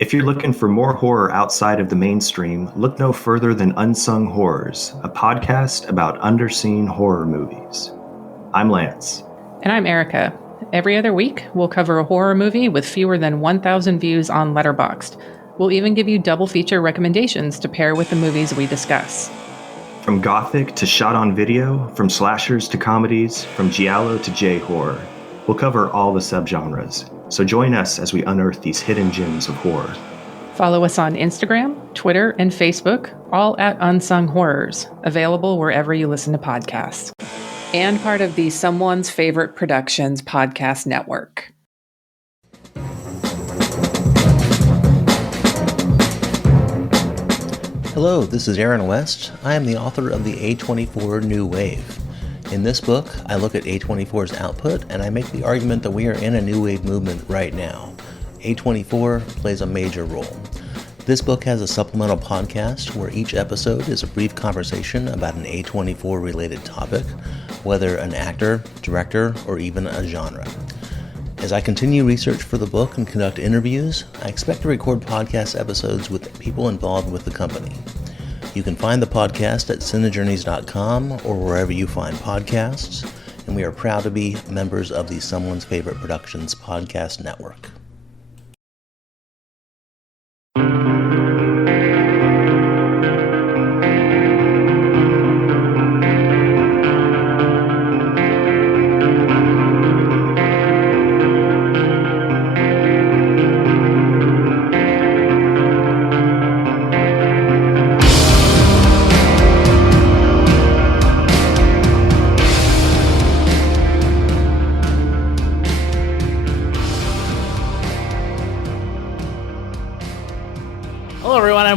If you're looking for more horror outside of the mainstream, look no further than Unsung Horrors, a podcast about underseen horror movies. I'm Lance. And I'm Erica. Every other week, we'll cover a horror movie with fewer than 1,000 views on Letterboxd. We'll even give you double feature recommendations to pair with the movies we discuss. From gothic to shot on video, from slashers to comedies, from giallo to J-horror, we'll cover all the subgenres. So join us as we unearth these hidden gems of horror. Follow us on Instagram, Twitter, and Facebook, all at Unsung Horrors, available wherever you listen to podcasts. And part of the Someone's Favorite Productions podcast network. Hello, this is Aaron West. I am the author of the A24 New Wave. In this book, I look at A24's output and I make the argument that we are in a new wave movement right now. A24 plays a major role. This book has a supplemental podcast where each episode is a brief conversation about an A24 related topic, whether an actor, director, or even a genre. As I continue research for the book and conduct interviews, I expect to record podcast episodes with people involved with the company. You can find the podcast at cinejourneys.com or wherever you find podcasts, and we are proud to be members of the Someone's Favorite Productions podcast network.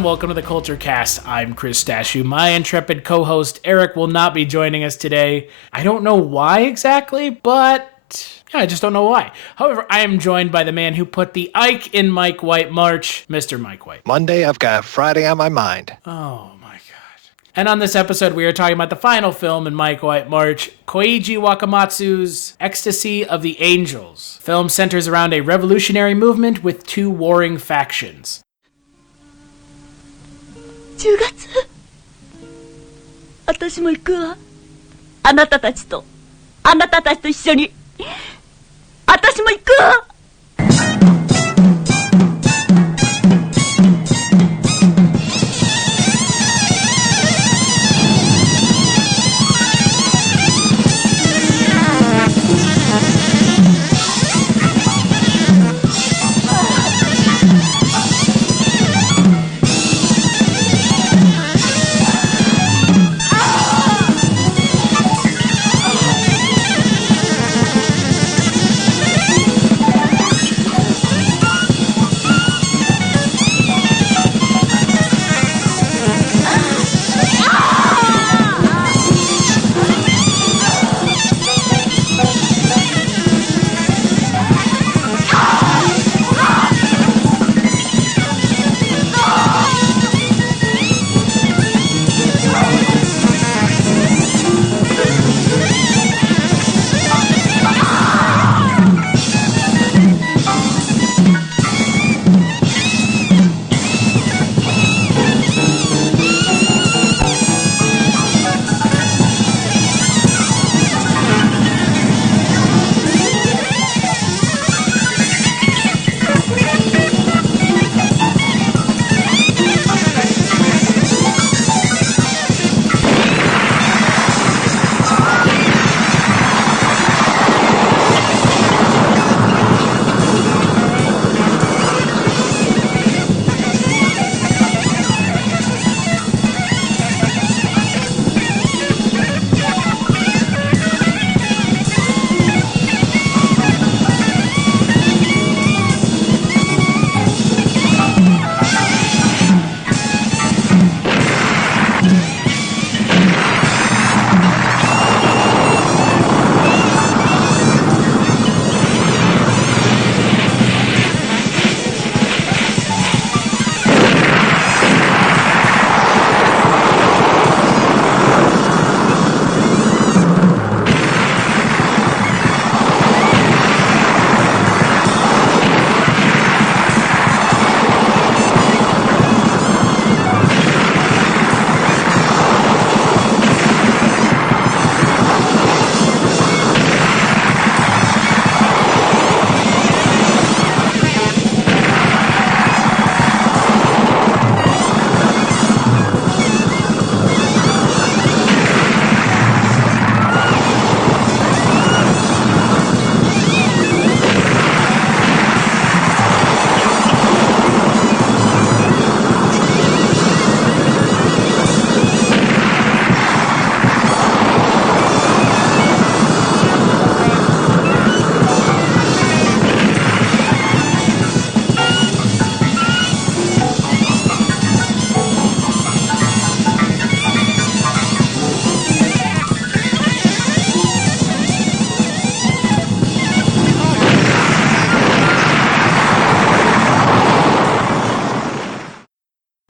Welcome to the Kulturecast. I'm Chris Stachiw. My intrepid co-host Eric will not be joining us today. I don't know why exactly, but I just don't know why. However, I am joined by the man who put the Ike in Mike White March, Mr. Mike White. Monday, I've got Friday on my mind. Oh my god. And on this episode, we are talking about the final film in Mike White March, Kōji Wakamatsu's Ecstasy of the Angels. The film centers around a revolutionary movement with two warring factions. 10月私も行くわあなたたちと一緒に私も行くわ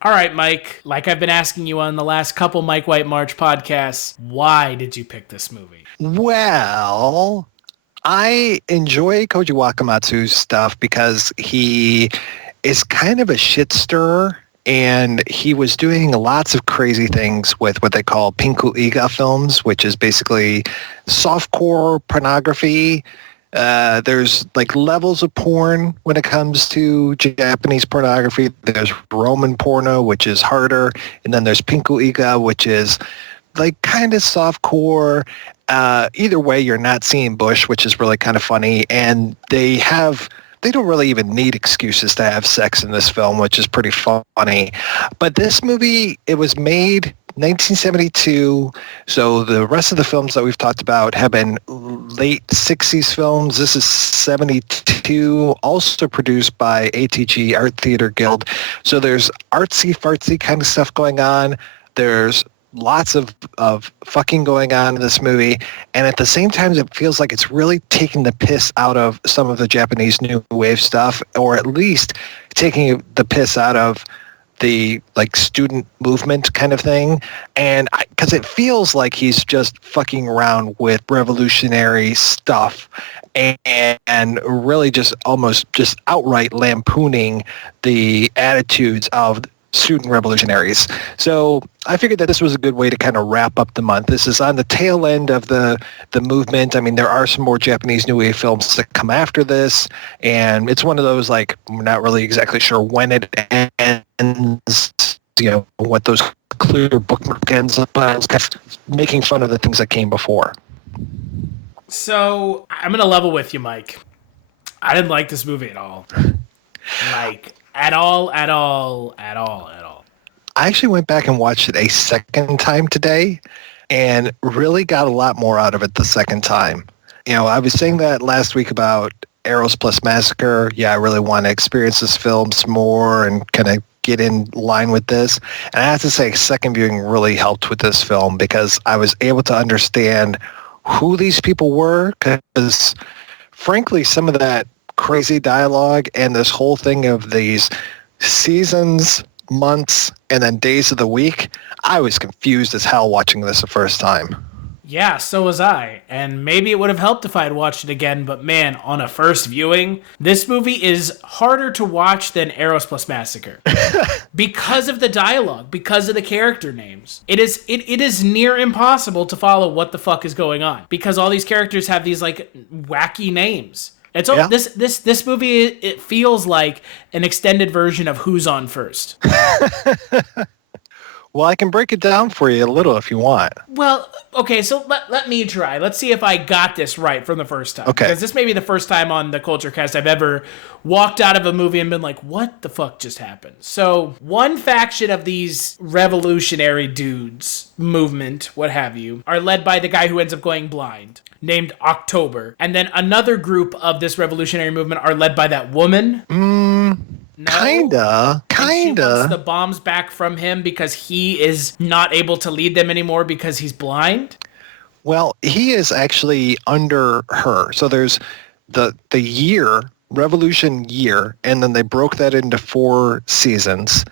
All right, Mike, like I've been asking you on the last couple Mike White March podcasts, why did you pick this movie? Well, I enjoy Kōji Wakamatsu's stuff because he is kind of a shit stirrer, and he was doing lots of crazy things with what they call Pinku Iga films, which is basically softcore pornography. There's like levels of porn when it comes to Japanese pornography. There's Roman porno, which is harder, and then there's Pinku Iga, which is like kind of softcore. Either way, you're not seeing Bush, which is really kind of funny, and they don't really even need excuses to have sex in this film, which is pretty funny. But this movie, it was made 1972, so the rest of the films that we've talked about have been late 60s films. This is 72, also produced by ATG, Art Theater Guild. So there's artsy-fartsy kind of stuff going on. There's lots of fucking going on in this movie, and at the same time it feels like it's really taking the piss out of some of the Japanese new wave stuff, or at least taking the piss out of the like student movement kind of thing. And because it feels like he's just fucking around with revolutionary stuff and really just almost just outright lampooning the attitudes of student revolutionaries. So I figured that this was a good way to kind of wrap up the month. This is on the tail end of the movement. I mean, there are some more Japanese New Wave films that come after this, and it's one of those, like, we're not really exactly sure when it ends, you know, what those clear bookmark ends up on. It's kind of making fun of the things that came before. So I'm going to level with you, Mike. I didn't like this movie at all. Like, At all. I actually went back and watched it a second time today and really got a lot more out of it the second time. You know, I was saying that last week about Eros plus Massacre. Yeah, I really want to experience this film some more and kind of get in line with this. And I have to say, second viewing really helped with this film because I was able to understand who these people were, because frankly, some of that crazy dialogue and this whole thing of these seasons, months, and then days of the week, I was confused as hell watching this the first time. Yeah, so was I. And maybe it would have helped if I had watched it again, but man, on a first viewing, this movie is harder to watch than Eros plus Massacre. Because of the dialogue, because of the character names. It is near impossible to follow what the fuck is going on, because all these characters have these like wacky names. It's all, this movie, it feels like an extended version of Who's on First. Well, I can break it down for you a little if you want. Well, okay, so let me try. Let's see if I got this right from the first time. Okay. Because this may be the first time on the Kulturecast I've ever walked out of a movie and been like, what the fuck just happened? So one faction of these revolutionary dudes, movement, what have you, are led by the guy who ends up going blind, named October. And then another group of this revolutionary movement are led by that woman. No. Kinda. She wants the bombs back from him because he is not able to lead them anymore because he's blind. Well, he is actually under her. So there's the year, Revolution year, and then they broke that into 4 seasons,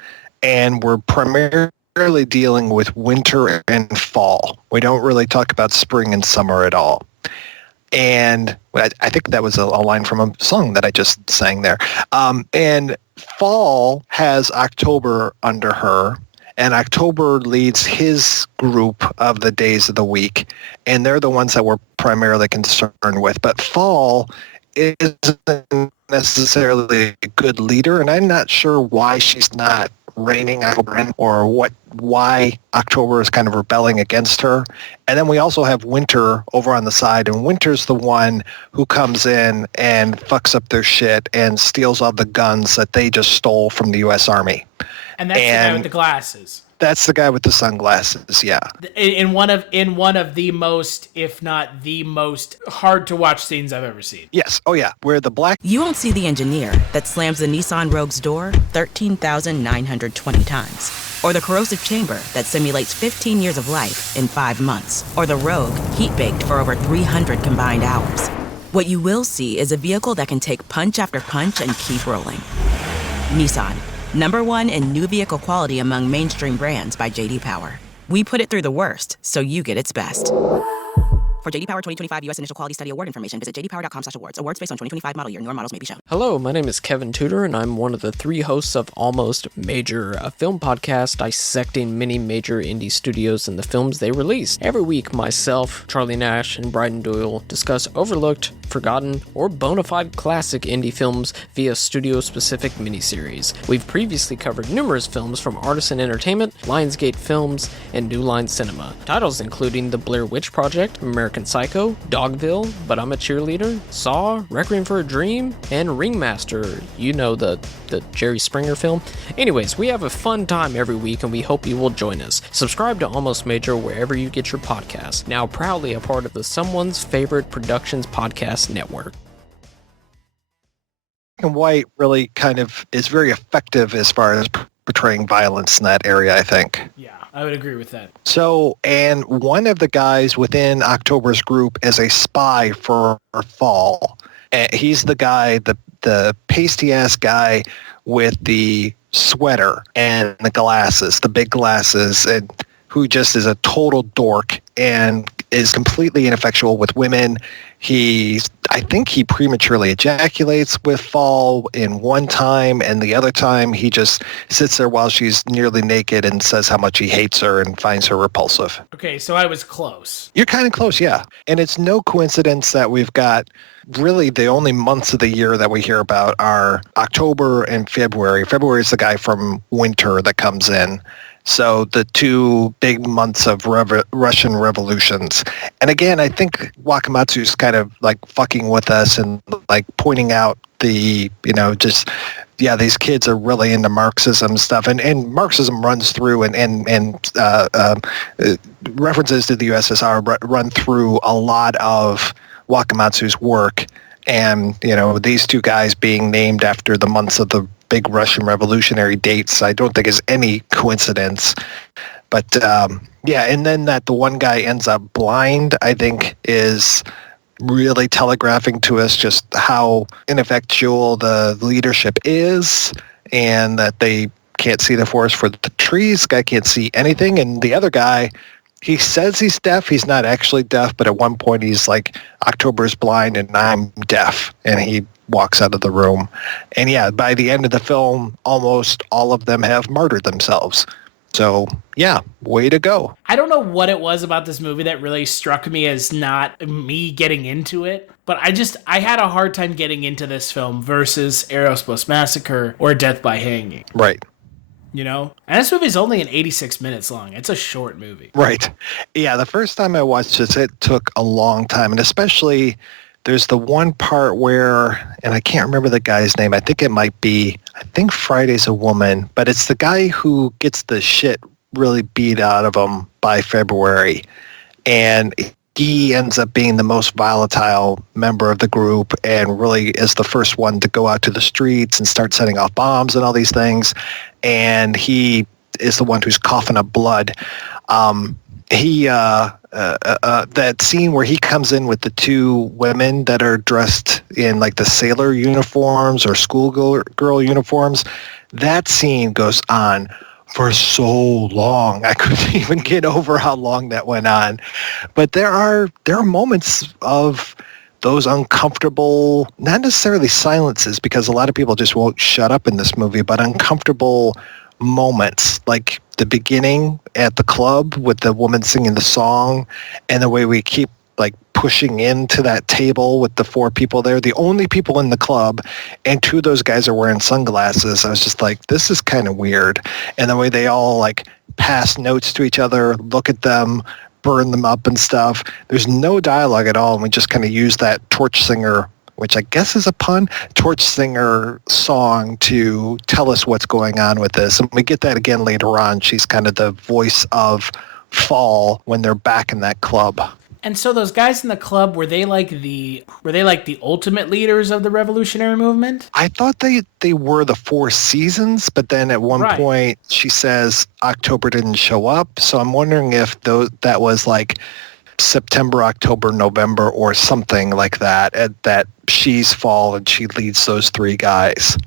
and we're primarily dealing with winter and fall. We don't really talk about spring and summer at all. And I think that was a line from a song that I just sang there. And fall has October under her, and October leads his group of the days of the week, and they're the ones that we're primarily concerned with. But fall isn't necessarily a good leader, and I'm not sure why she's not reigning October in, or why October is kind of rebelling against her. And then we also have Winter over on the side, and Winter's the one who comes in and fucks up their shit and steals all the guns that they just stole from the U.S. Army. And that's the guy with the glasses. That's the guy with the sunglasses, yeah. In one of the most, if not the most, hard to watch scenes I've ever seen. Yes, oh yeah, where the black... You won't see the engineer that slams the Nissan Rogue's door 13,920 times. Or the corrosive chamber that simulates 15 years of life in 5 months. Or the Rogue heat-baked for over 300 combined hours. What you will see is a vehicle that can take punch after punch and keep rolling. Nissan. #1 in new vehicle quality among mainstream brands by J.D. Power. We put it through the worst, so you get its best. For J.D. Power 2025 U.S. Initial Quality Study Award information, visit jdpower.com/awards. Awards based on 2025 model year. Newer models may be shown. Hello, my name is Kevin Tudor, and I'm one of the 3 hosts of Almost Major, a film podcast dissecting many major indie studios and the films they release. Every week, myself, Charlie Nash, and Bryden Doyle discuss overlooked, forgotten, or bona fide classic indie films via studio-specific miniseries. We've previously covered numerous films from Artisan Entertainment, Lionsgate Films, and New Line Cinema. Titles including The Blair Witch Project, American Psycho, Dogville, But I'm a Cheerleader, Saw, Requiem for a Dream, and Ringmaster. You know, the Jerry Springer film. Anyways, we have a fun time every week, and we hope you will join us. Subscribe to Almost Major wherever you get your podcasts. Now proudly a part of the Someone's Favorite Productions podcast network. And white really kind of is very effective as far as portraying violence in that area, I think. Yeah, I would agree with that. So, and one of the guys within October's group is a spy for Fall. And he's the guy, the pasty-ass guy with the sweater and the glasses, the big glasses, and who just is a total dork and is completely ineffectual with women. I think he prematurely ejaculates with Fall in one time, and the other time he just sits there while she's nearly naked and says how much he hates her and finds her repulsive. Okay, so I was close. You're kind of close, yeah. And it's no coincidence that we've got really the only months of the year that we hear about are October and February. February is the guy from Winter that comes in. So the 2 big months of Russian revolutions. And again, I think Wakamatsu's kind of like fucking with us and like pointing out these kids are really into Marxism stuff. And Marxism runs through and references to the USSR run through a lot of Wakamatsu's work. And, these 2 guys being named after the months of the big Russian revolutionary dates, I don't think is any coincidence. But, and then that the one guy ends up blind, I think is really telegraphing to us just how ineffectual the leadership is and that they can't see the forest for the trees. Guy can't see anything. And the other guy, he says he's deaf. He's not actually deaf, but at one point he's like, October's blind and I'm deaf. And he walks out of the room. And yeah, by the end of the film, almost all of them have martyred themselves. So yeah, way to go. I don't know what it was about this movie that really struck me as not me getting into it, but I had a hard time getting into this film versus Aerospace Massacre or Death by Hanging. Right. And this movie's only 86 minutes long. It's a short movie. Right. Yeah, the first time I watched this, it took a long time. And especially, there's the one part where, and I can't remember the guy's name. I think Friday's a woman. But it's the guy who gets the shit really beat out of him by February. And he ends up being the most volatile member of the group and really is the first one to go out to the streets and start setting off bombs and all these things. And he is the one who's coughing up blood. That scene where he comes in with the 2 women that are dressed in like the sailor uniforms or schoolgirl uniforms, that scene goes on for so long. I couldn't even get over how long that went on. But there are moments of those uncomfortable, not necessarily silences, because a lot of people just won't shut up in this movie, but uncomfortable moments, like the beginning at the club with the woman singing the song and the way we keep like pushing into that table with the 4 people there, the only people in the club, and 2 of those guys are wearing sunglasses. I was just like, this is kind of weird. And the way they all like pass notes to each other, look at them, burn them up and stuff. There's no dialogue at all. And we just kind of use that Torch Singer, which I guess is a pun, Torch Singer song to tell us what's going on with this. And we get that again later on. She's kind of the voice of Fall when they're back in that club. And so those guys in the club, were they like the ultimate leaders of the revolutionary movement? I thought they were the 4 seasons, but then at one point she says October didn't show up. So I'm wondering if that was like September, October, November, or something like that. That she's Fall and she leads those 3 guys.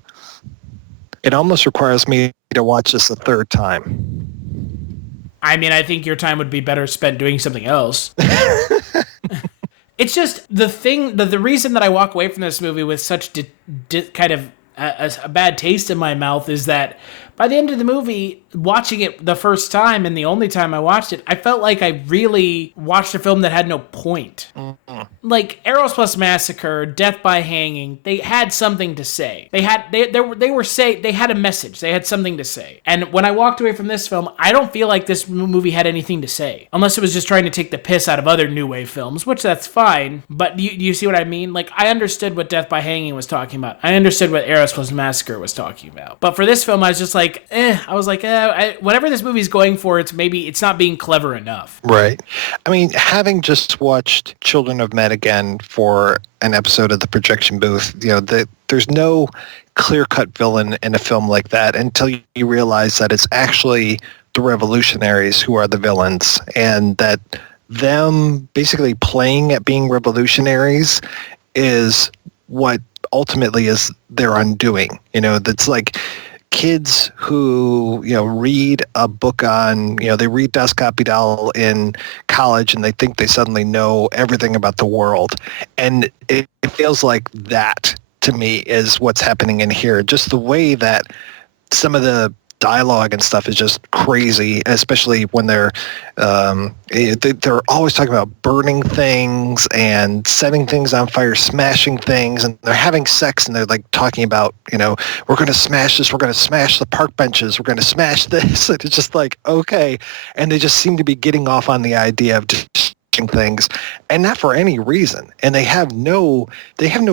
it almost requires me to watch this a third time. I mean, I think your time would be better spent doing something else. It's just the thing, the reason that I walk away from this movie with such kind of a bad taste in my mouth is that by the end of the movie, watching it the first time and the only time I watched it, I felt like I really watched a film that had no point. Mm-hmm. Like Eros Plus Massacre, Death by Hanging, they had something to say. They had a message. They had something to say. And when I walked away from this film, I don't feel like this movie had anything to say, unless it was just trying to take the piss out of other new wave films, which that's fine. But you see what I mean? Like, I understood what Death by Hanging was talking about. I understood what Eros Plus Massacre was talking about. But for this film, I was just like, whatever this movie's going for, it's not being clever enough. Right. I mean, having just watched Children of Men again for an episode of The Projection Booth, there's no clear-cut villain in a film like that until you realize that it's actually the revolutionaries who are the villains, and that them basically playing at being revolutionaries is what ultimately is their undoing. That's like kids who, read a book on, they read Das Kapital in college and they think they suddenly know everything about the world. And it feels like that, to me, is what's happening in here. Just the way that some of the dialogue and stuff is just crazy, especially when they're always talking about burning things and setting things on fire, smashing things, and they're having sex and they're like talking about, we're going to smash this, we're going to smash the park benches, we're going to smash this. And it's just like, okay. And they just seem to be getting off on the idea of just things, and not for any reason. And they have no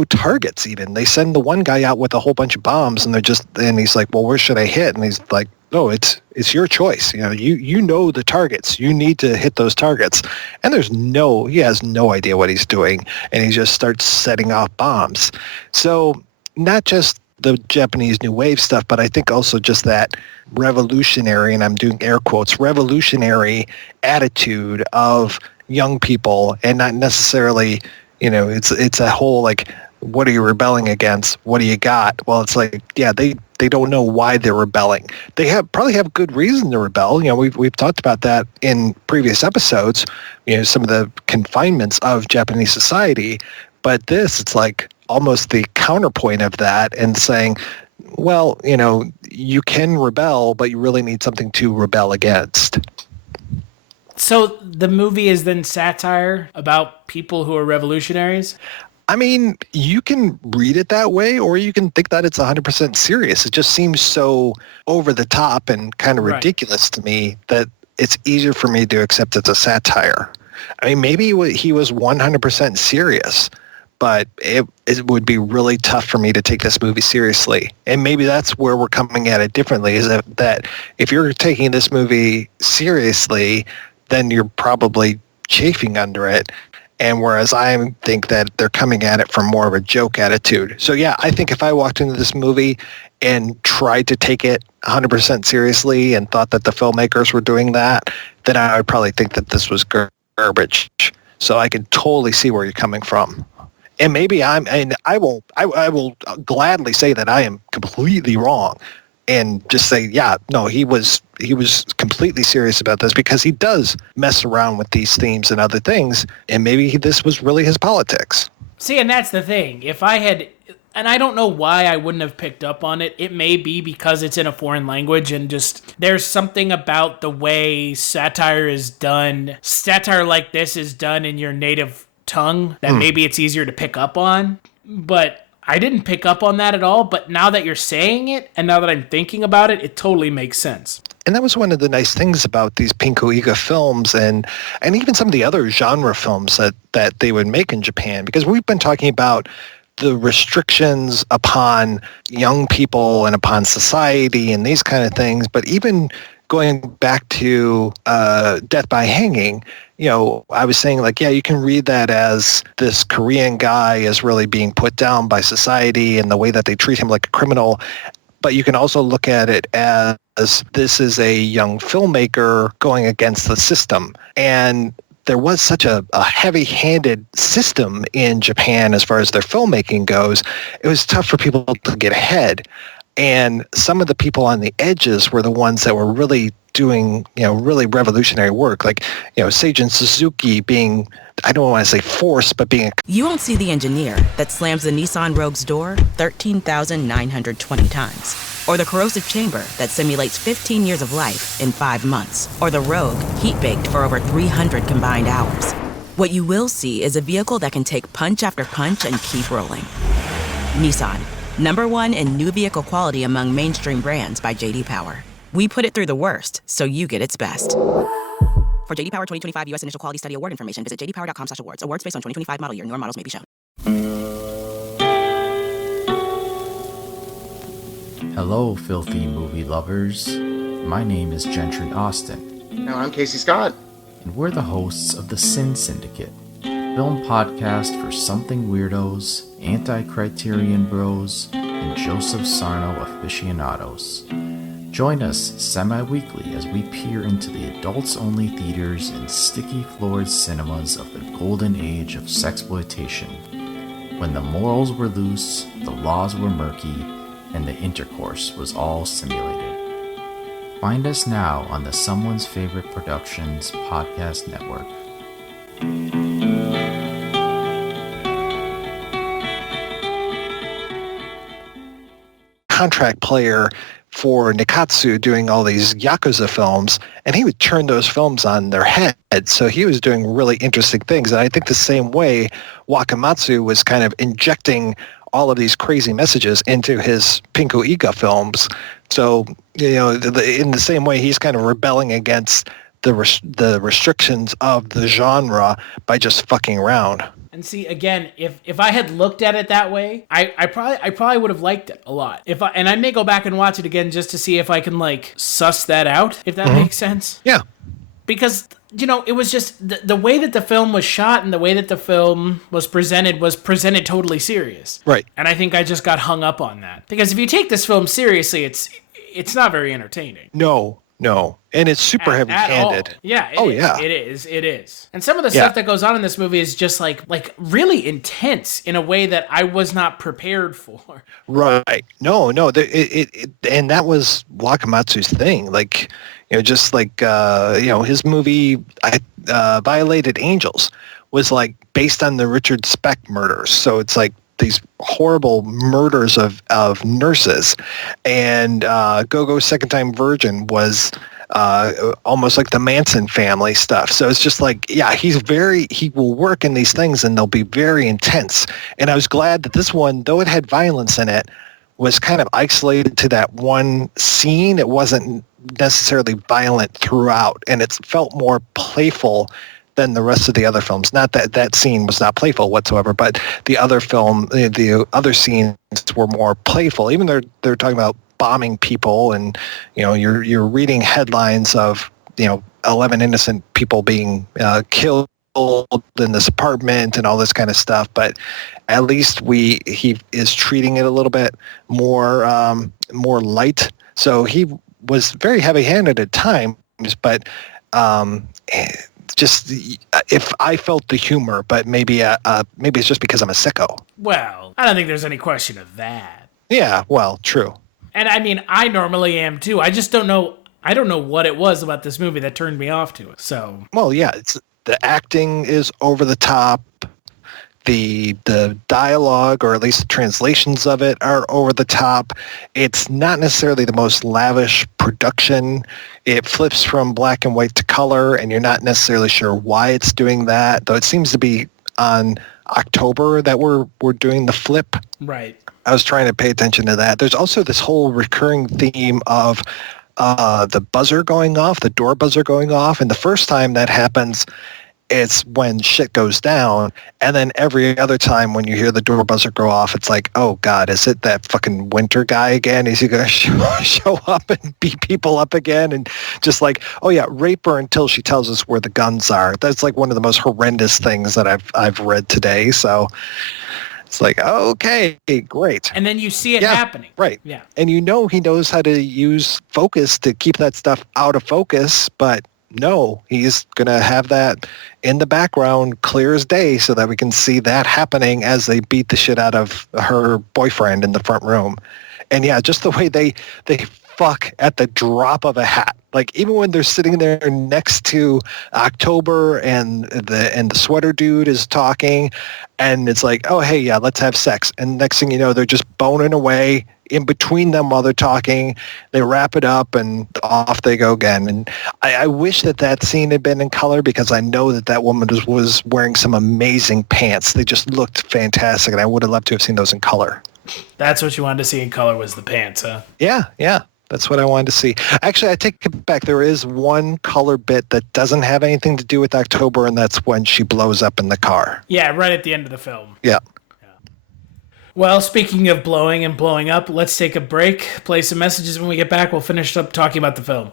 targets even. They send the one guy out with a whole bunch of bombs, and he's like, well, where should I hit? And he's like, no, it's your choice. You know the targets. You need to hit those targets. And he has no idea what he's doing, and he just starts setting off bombs. So not just the Japanese New Wave stuff, but I think also just that revolutionary, and I'm doing air quotes, revolutionary attitude of young people, and not necessarily, it's a whole like, what are you rebelling against? What do you got? Well, it's like, yeah, they don't know why they're rebelling. They probably have good reason to rebel. We've talked about that in previous episodes, some of the confinements of Japanese society, but it's like almost the counterpoint of that, and saying, well, you can rebel, but you really need something to rebel against. So the movie is then satire about people who are revolutionaries? I mean, you can read it that way, or you can think that it's 100% serious. It just seems so over the top and kind of ridiculous to me that it's easier for me to accept it's a satire. I mean, maybe he was 100% serious, but it would be really tough for me to take this movie seriously. And maybe that's where we're coming at it differently, is that if you're taking this movie seriously, then you're probably chafing under it. And whereas I think that they're coming at it from more of a joke attitude. So yeah, I think if I walked into this movie and tried to take it 100% seriously and thought that the filmmakers were doing that, then I would probably think that this was garbage. So I can totally see where you're coming from. And maybe I will gladly say that I am completely wrong, and just say, yeah, no, he was completely serious about this, because he does mess around with these themes and other things, and maybe this was really his politics. See, and that's the thing. If I had, and I don't know why I wouldn't have picked up on it. It may be because it's in a foreign language, and just there's something about the way satire is done. Satire like this is done in your native tongue that maybe it's easier to pick up on, but I didn't pick up on that at all, but now that you're saying it, and now that I'm thinking about it, it totally makes sense. And that was one of the nice things about these Pinko-Iga films, and even some of the other genre films that they would make in Japan, because we've been talking about the restrictions upon young people and upon society and these kind of things, but even going back to Death by Hanging, I was saying, like, yeah, you can read that as this Korean guy is really being put down by society and the way that they treat him like a criminal. But you can also look at it as this is a young filmmaker going against the system. And there was such a heavy-handed system in Japan as far as their filmmaking goes. It was tough for people to get ahead. And some of the people on the edges were the ones that were really doing, really revolutionary work. Like, Seijun Suzuki being, I don't want to say forced, but being... You won't see the engineer that slams the Nissan Rogue's door 13,920 times. Or the corrosive chamber that simulates 15 years of life in 5 months. Or the Rogue heat-baked for over 300 combined hours. What you will see is a vehicle that can take punch after punch and keep rolling. Nissan, #1 in new vehicle quality among mainstream brands by J.D. Power. We put it through the worst, so you get its best. For J.D. Power 2025 U.S. Initial Quality Study Award information, visit jdpower.com/awards. Awards based on 2025 model year. Newer models may be shown. Hello, filthy movie lovers. My name is Gentry Austin. And I'm Casey Scott. And we're the hosts of The Sin Syndicate, film podcast for something weirdos, anti-criterion bros, and Joseph Sarno aficionados. Join us semi-weekly as we peer into the adults-only theaters and sticky-floored cinemas of the golden age of sexploitation, when the morals were loose, the laws were murky, and the intercourse was all simulated. Find us now on the Someone's Favorite Productions podcast network. Contract player for Nikatsu doing all these Yakuza films, and he would turn those films on their head. So he was doing really interesting things. And I think the same way Wakamatsu was kind of injecting all of these crazy messages into his Pinku Iga films. So, in the same way, he's kind of rebelling against the restrictions of the genre by just fucking around. And see, again, if I had looked at it that way, I probably would have liked it a lot. And I may go back and watch it again just to see if I can suss that out, if that makes sense. Yeah. Because, it was just the way that the film was shot and the way that the film was presented totally serious. Right. And I think I just got hung up on that. Because if you take this film seriously, it's not very entertaining. No. And it's super heavy-handed. Yeah. Yeah. It is. And some of the stuff that goes on in this movie is just like really intense in a way that I was not prepared for. Right. No. And that was Wakamatsu's thing. His movie, Violated Angels, was based on the Richard Speck murders. So it's these horrible murders of nurses. And Go-Go Second Time Virgin was almost like the Manson family stuff. So it's just he will work in these things and they'll be very intense. And I was glad that this one, though it had violence in it, was kind of isolated to that one scene. It wasn't necessarily violent throughout, and it felt more playful than the rest of the other films. Not that scene was not playful whatsoever, but the other scenes were more playful. Even they're talking about bombing people, and you're reading headlines of 11 innocent people being killed in this apartment and all this kind of stuff. But at least he is treating it a little bit more light. So he was very heavy-handed at times, but just if I felt the humor, but maybe it's just because I'm a sicko. Well, I don't think there's any question of that. Yeah, well, true. And I mean, I normally am too. I just don't know. I don't know what it was about this movie that turned me off to it. So. Well, yeah, the acting is over the top. The dialogue, or at least the translations of it, are over the top. It's not necessarily the most lavish production. It flips from black and white to color, and you're not necessarily sure why it's doing that, though it seems to be on October that we're doing the flip. Right. I was trying to pay attention to that. There's also this whole recurring theme of the buzzer going off, the door buzzer going off, and the first time that happens, it's when shit goes down, and then every other time when you hear the door buzzer go off, it's like, oh God, is it that fucking Winter guy again? Is he going to show up and beat people up again? And just oh yeah, rape her until she tells us where the guns are. That's one of the most horrendous things that I've read today. So it's okay, great. And then you see it happening. Right. Yeah. And he knows how to use focus to keep that stuff out of focus, but no, he's going to have that in the background clear as day so that we can see that happening as they beat the shit out of her boyfriend in the front room. And yeah, just the way they fuck at the drop of a hat. Like even when they're sitting there next to October and the sweater dude is talking, and it's like, oh hey, yeah, let's have sex. And next thing you know, they're just boning away in between them while they're talking. They wrap it up and off they go again. And I wish that scene had been in color, because I know that woman was wearing some amazing pants. They just looked fantastic, and I would have loved to have seen those in color. That's what you wanted to see in color, was the pants, huh? Yeah. That's what I wanted to see. Actually, I take it back. There is one color bit that doesn't have anything to do with October, and that's when she blows up in the car. Yeah, right at the end of the film. Yeah. Well, speaking of blowing and blowing up, let's take a break, play some messages. When we get back, we'll finish up talking about the film.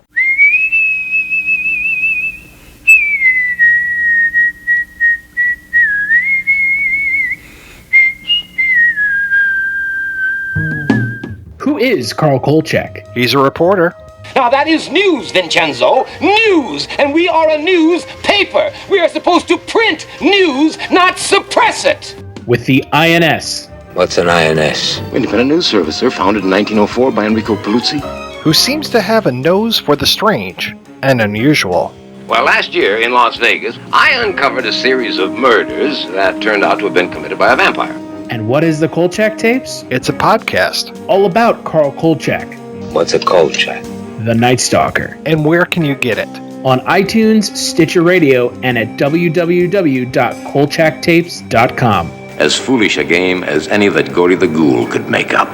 Who is Carl Kolchak? He's a reporter. Now that is news, Vincenzo. News! And we are a newspaper. We are supposed to print news, not suppress it. With the INS. What's an INS? Independent news service, sir, founded in 1904 by Enrico Paluzzi. Who seems to have a nose for the strange and unusual. Well, last year in Las Vegas, I uncovered a series of murders that turned out to have been committed by a vampire. And what is the Kolchak Tapes? It's a podcast. All about Carl Kolchak. What's a Kolchak? The Night Stalker. And where can you get it? On iTunes, Stitcher Radio, and at www.kolchaktapes.com. As foolish a game as any that Gory the Ghoul could make up.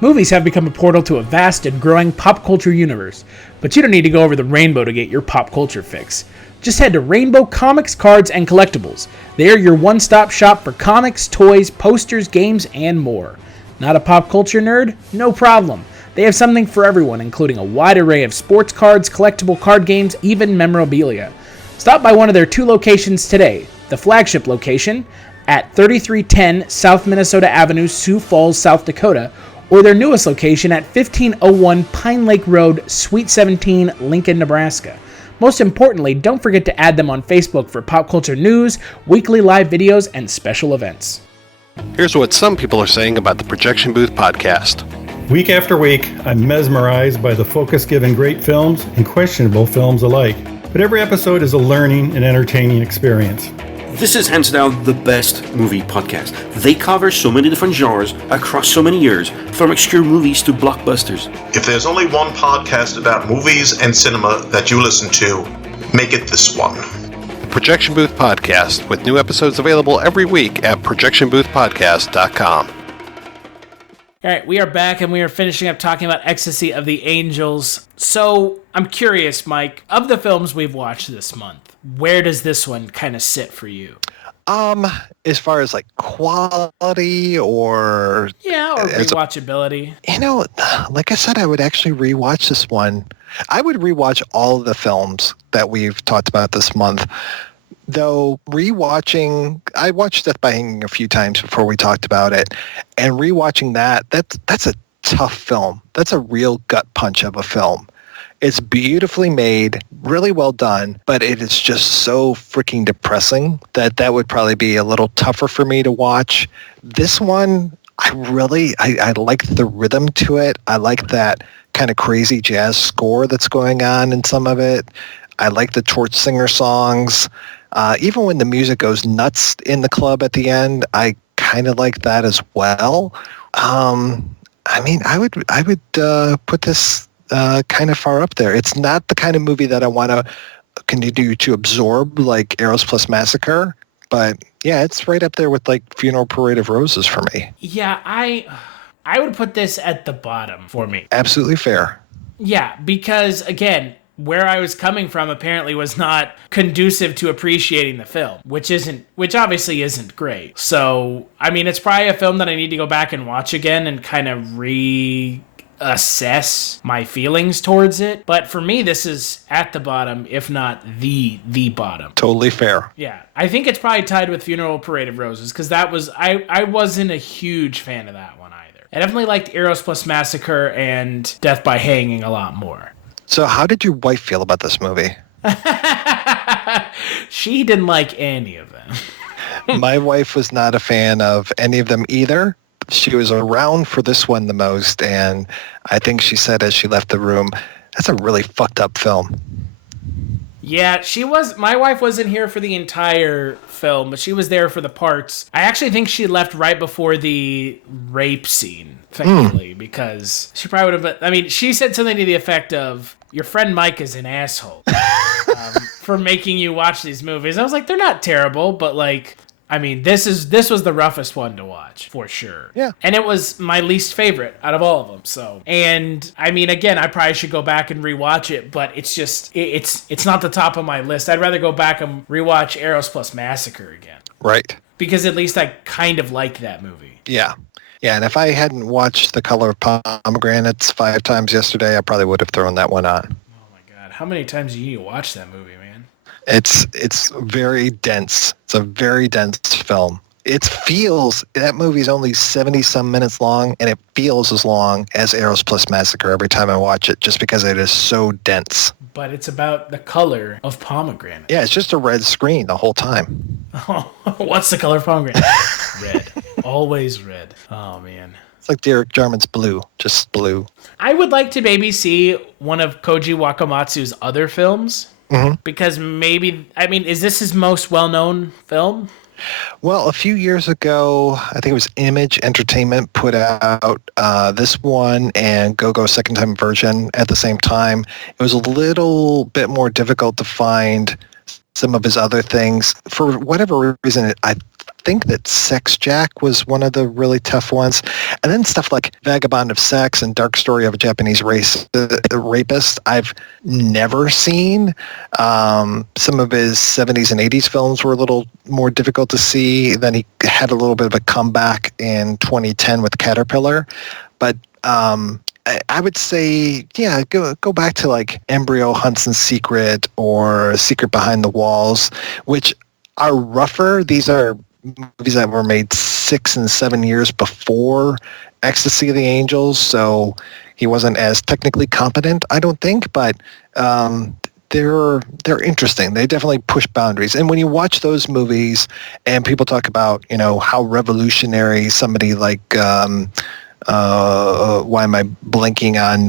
Movies have become a portal to a vast and growing pop culture universe, but you don't need to go over the rainbow to get your pop culture fix. Just head to Rainbow Comics, Cards, and Collectibles. They are your one-stop shop for comics, toys, posters, games, and more. Not a pop culture nerd? No problem. They have something for everyone, including a wide array of sports cards, collectible card games, even memorabilia. Stop by one of their 2 locations today. The flagship location at 3310 South Minnesota Avenue, Sioux Falls, South Dakota, or their newest location at 1501 Pine Lake Road, Suite 17, Lincoln, Nebraska. Most importantly, don't forget to add them on Facebook for pop culture news, weekly live videos, and special events. Here's what some people are saying about the Projection Booth podcast. Week after week, I'm mesmerized by the focus given great films and questionable films alike. But every episode is a learning and entertaining experience. This is hands down the best movie podcast. They cover so many different genres across so many years, from obscure movies to blockbusters. If there's only one podcast about movies and cinema that you listen to, make it this one. The Projection Booth Podcast, with new episodes available every week at projectionboothpodcast.com. All right, we are back, and we are finishing up talking about Ecstasy of the Angels. So, I'm curious, Mike, of the films we've watched this month, where does this one kind of sit for you? As far as like quality or... Yeah, or rewatchability. Like I said, I would actually rewatch this one. I would rewatch all of the films that we've talked about this month. Though rewatching, I watched Death by Hanging a few times before we talked about it, and rewatching that's a tough film. That's a real gut punch of a film. It's beautifully made, really well done, but it is just so freaking depressing that would probably be a little tougher for me to watch. This one, I like the rhythm to it. I like that kind of crazy jazz score that's going on in some of it. I like the Torch Singer songs. Even when the music goes nuts in the club at the end, I kind of like that as well. I would put this kind of far up there. It's not the kind of movie that I want to continue to absorb like Eros plus Massacre, but yeah, it's right up there with like Funeral Parade of Roses for me. Yeah, I would put this at the bottom for me. Absolutely fair. Yeah, because again, where I was coming from apparently was not conducive to appreciating the film, which obviously isn't great. So, I mean, it's probably a film that I need to go back and watch again and kind of reassess my feelings towards it. But for me, this is at the bottom, if not the bottom. Totally fair. Yeah, I think it's probably tied with Funeral Parade of Roses, because I wasn't a huge fan of that one either. I definitely liked Eros plus Massacre and Death by Hanging a lot more. So how did your wife feel about this movie? She didn't like any of them. My wife was not a fan of any of them either. She was around for this one the most, and I think she said as she left the room, that's a really fucked up film. Yeah, my wife wasn't here for the entire film, but she was there for the parts. I actually think she left right before the rape scene, thankfully, because she probably would have, I mean, she said something to the effect of, your friend Mike is an asshole for making you watch these movies. I was like, they're not terrible, but like, I mean, this was the roughest one to watch, for sure. Yeah. And it was my least favorite out of all of them, so. And, I mean, again, I probably should go back and rewatch it, but it's just, it's not the top of my list. I'd rather go back and rewatch Eros plus Massacre again. Right. Because at least I kind of like that movie. Yeah. Yeah, and if I hadn't watched The Color of Pomegranates 5 times yesterday, I probably would have thrown that one on. Oh my god, how many times do you need to watch that movie, man? It's very dense. It's a very dense film. That movie's only 70-some minutes long, and it feels as long as Eros plus Massacre every time I watch it, just because it is so dense. But it's about the color of pomegranate. Yeah, it's just a red screen the whole time. Oh, what's the color of pomegranate? Red. Always red. Oh, man. It's like Derek Jarman's Blue, just blue. I would like to maybe see one of Kōji Wakamatsu's other films. Mm-hmm. Because maybe, I mean, is this his most well-known film? Well, a few years ago, I think it was Image Entertainment put out this one and Go-Go Second Time Version at the same time. It was a little bit more difficult to find some of his other things. For whatever reason, I think that Sex Jack was one of the really tough ones. And then stuff like Vagabond of Sex and Dark Story of a Japanese Rapist, I've never seen. Some of his 70s and 80s films were a little more difficult to see. Then he had a little bit of a comeback in 2010 with Caterpillar. But I would say, yeah, go back to like Embryo Hunts in Secret or Secret Behind the Walls, which are rougher. These are movies that were made 6 and 7 years before Ecstasy of the Angels, so he wasn't as technically competent, I don't think, but they're interesting. They definitely push boundaries. And when you watch those movies and people talk about, how revolutionary somebody like why am I blanking on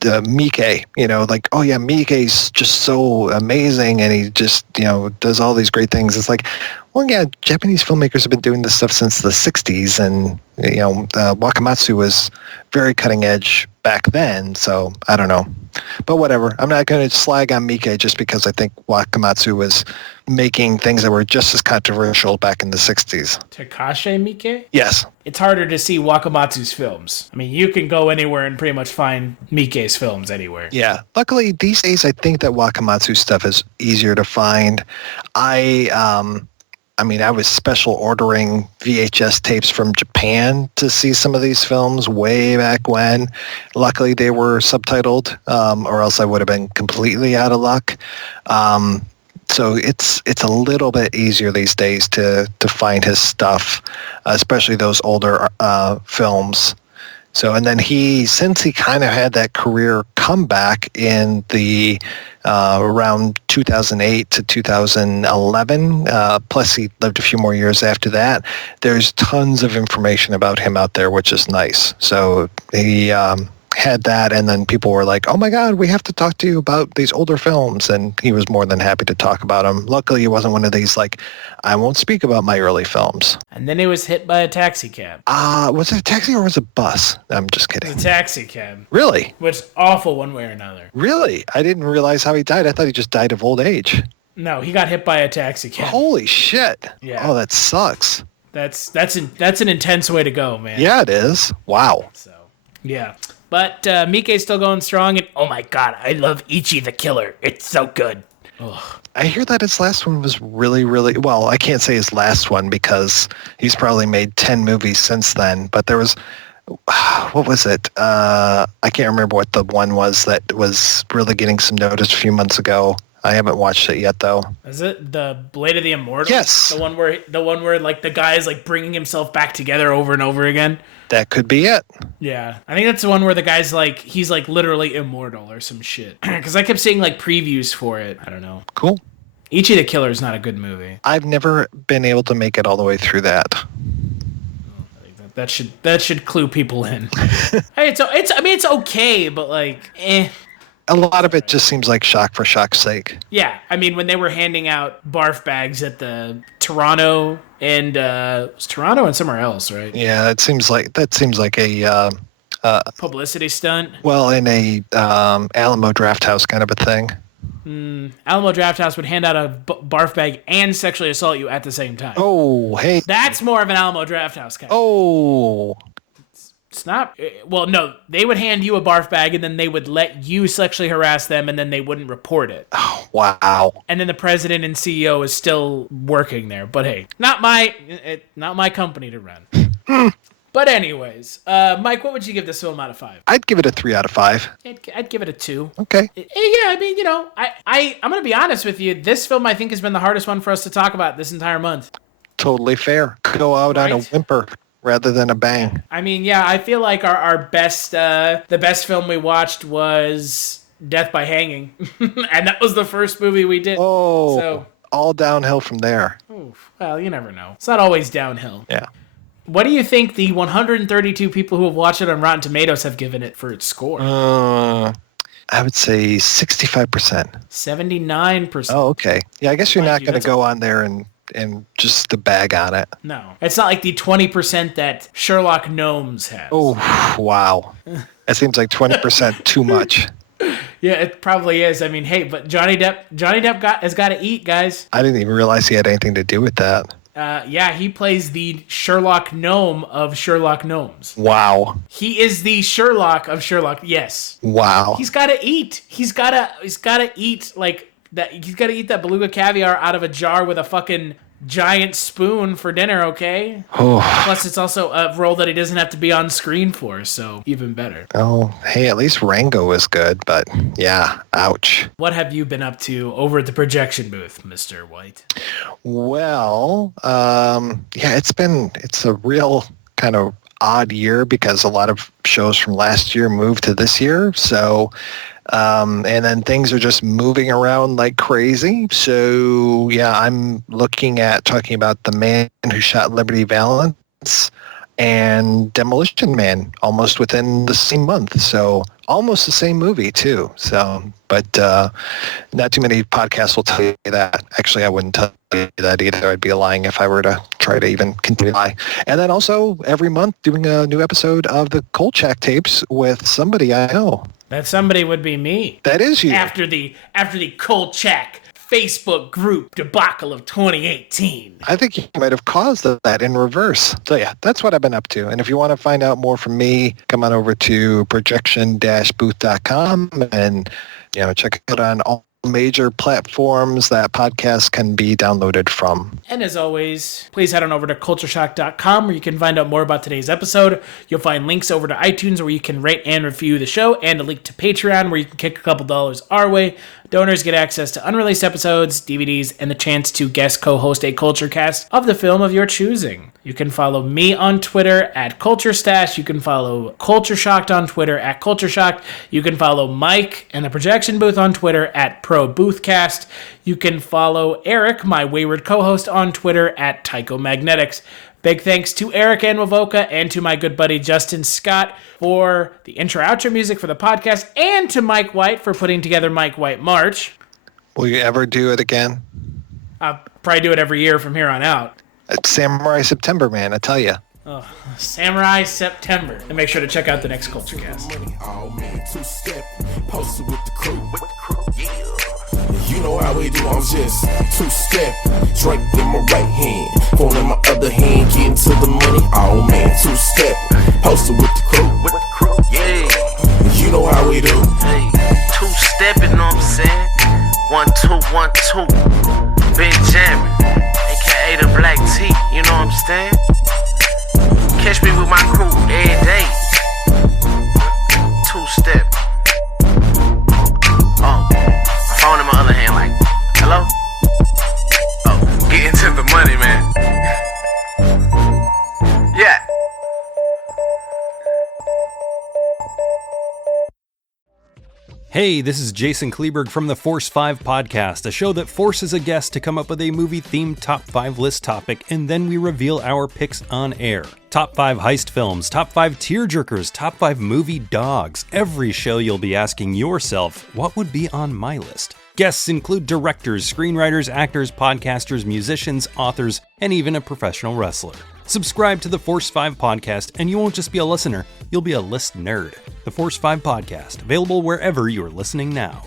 Miike? Like, oh yeah, Miike's just so amazing, and he just does all these great things. It's like, well, yeah, Japanese filmmakers have been doing this stuff since the 60s, and Wakamatsu was very cutting edge back then. So I don't know, but whatever. I'm not going to slag on Miike just because I think Wakamatsu was making things that were just as controversial back in the 60s. Takashi Miike? Yes. It's harder to see Wakamatsu's films. I mean, you can go anywhere and pretty much find Miike's films anywhere. Yeah. Luckily, these days, I think that Wakamatsu stuff is easier to find. I was special ordering VHS tapes from Japan to see some of these films way back when. Luckily, they were subtitled, or else I would have been completely out of luck. So it's a little bit easier these days to find his stuff, especially those older films. So, and then since he kind of had that career comeback in the around 2008 to 2011, plus he lived a few more years after that, there's tons of information about him out there, which is nice. So he had that, and then people were like, oh my God, we have to talk to you about these older films, and he was more than happy to talk about them. Luckily, he wasn't one of these like, I won't speak about my early films. And then he was hit by a taxi cab. Was it a taxi or was it a bus? I'm just kidding. It was a taxi cab. Really? Which awful one way or another. Really? I didn't realize how he died. I thought he just died of old age. No, he got hit by a taxi cab. Holy shit. Yeah. Oh, that sucks. That's an intense way to go, man. Yeah, it is. Wow. So, yeah. But Miike's still going strong, and oh my God, I love Ichi the Killer. It's so good. Ugh. I hear that his last one was really, really, well, I can't say his last one because he's probably made 10 movies since then, but there was, what was it? I can't remember what the one was that was really getting some notice a few months ago. I haven't watched it yet, though. Is it the Blade of the Immortal? Yes. The one where like the guy is like bringing himself back together over and over again. That could be it. Yeah, I think that's the one where the guy's like he's like literally immortal or some shit. Because I kept seeing like previews for it. I don't know. Cool. Ichi the Killer is not a good movie. I've never been able to make it all the way through that. That should clue people in. Hey, it's okay, but like, A lot of it just seems like shock for shock's sake. Yeah, I mean, when they were handing out barf bags at the Toronto and it was Toronto and somewhere else, right? Yeah, that seems like a publicity stunt. Well, in a Alamo Drafthouse kind of a thing. Alamo Drafthouse would hand out a barf bag and sexually assault you at the same time. Oh, hey. That's more of an Alamo Drafthouse kind. Oh. It's not. Well, no, they would hand you a barf bag and then they would let you sexually harass them and then they wouldn't report it. Oh, wow. And then the president and CEO is still working there. But hey, not my company to run. But anyways, Mike, what would you give this film out of 5? I'd give it a 3 out of 5. I'd give it a 2. Okay. Yeah, I mean, you know, I'm going to be honest with you. This film, I think, has been the hardest one for us to talk about this entire month. Totally fair. Go out on a whimper rather than a bang. I mean, yeah, I feel like our best, the best film we watched was Death by Hanging. And that was the first movie we did. Oh, so, all downhill from there. Oof, well, you never know. It's not always downhill. Yeah. What do you think the 132 people who have watched it on Rotten Tomatoes have given it for its score? I would say 65%. 79%. Oh, okay. Yeah, I guess you're not going to go on there and just the bag on it. No. It's not like the 20% that Sherlock Gnomes has. Oh, wow. That seems like 20% too much. Yeah, it probably is. I mean, hey, but Johnny Depp has got to eat, guys. I didn't even realize he had anything to do with that. Yeah, he plays the Sherlock Gnome of Sherlock Gnomes. Wow. He is the Sherlock of Sherlock. Yes. Wow. He's got to eat. He's got to eat like that. He's got to eat that beluga caviar out of a jar with a fucking giant spoon for dinner, okay? Oh. Plus, it's also a role that he doesn't have to be on screen for, so even better. Oh, hey, at least Rango is good, but yeah, ouch. What have you been up to over at the projection booth, Mr. White? Well, yeah, it's a real kind of odd year because a lot of shows from last year moved to this year, so and then things are just moving around like crazy. So yeah, I'm looking at talking about The Man Who Shot Liberty Valance and Demolition Man almost within the same month. So almost the same movie too. So, but not too many podcasts will tell you that. Actually, I wouldn't tell you that either. I'd be lying if I were to try to even continue to lie. And then also every month doing a new episode of the Kolchak tapes with somebody I know. That somebody would be me. That is you. After the Kolchak Facebook group debacle of 2018. I think you might have caused that in reverse. So yeah, that's what I've been up to. And if you want to find out more from me, come on over to projection-booth.com and check it out on all major platforms that podcasts can be downloaded from. And as always, please head on over to cultureshock.com where you can find out more about today's episode. You'll find links over to iTunes where you can rate and review the show, and a link to Patreon where you can kick a couple dollars our way. Donors get access to unreleased episodes, DVDs, and the chance to guest co-host a Kulturecast of the film of your choosing. You can follow me on Twitter at CultureStash. You can follow Cultureshocked on Twitter at Cultureshocked. You can follow Mike and the Projection Booth on Twitter at ProBoothcast. You can follow Eric, my wayward co-host, on Twitter at TychoMagnetics. Big thanks to Eric and Wavoka and to my good buddy Justin Scott for the intro-outro music for the podcast, and to Mike White for putting together Mike White March. Will you ever do it again? I'll probably do it every year from here on out. It's Samurai September, man, I tell you. Oh, Samurai September. And make sure to check out the next Kulturecast. Posted with the crew. You know how we do, I'm just two-step, drink in my right hand, phone in my other hand, getting to the money, oh man, two-step, posted with the crew, yeah, you know how we do. Hey, two-step, you know what I'm saying, 1, 2, 1, 2, Benjamin, aka the Black T, you know what I'm saying, catch me with my crew every day, two-step, phone in my other hand, like, hello? Oh, get into the money, man. Yeah. Hey, this is Jason Kleberg from the Force 5 podcast, a show that forces a guest to come up with a movie-themed top 5 list topic, and then we reveal our picks on air. Top 5 heist films, top 5 tearjerkers, top 5 movie dogs. Every show you'll be asking yourself, what would be on my list? Guests include directors, screenwriters, actors, podcasters, musicians, authors, and even a professional wrestler. Subscribe to the Force 5 podcast, and you won't just be a listener, you'll be a list nerd. The Force 5 podcast, available wherever you're listening now.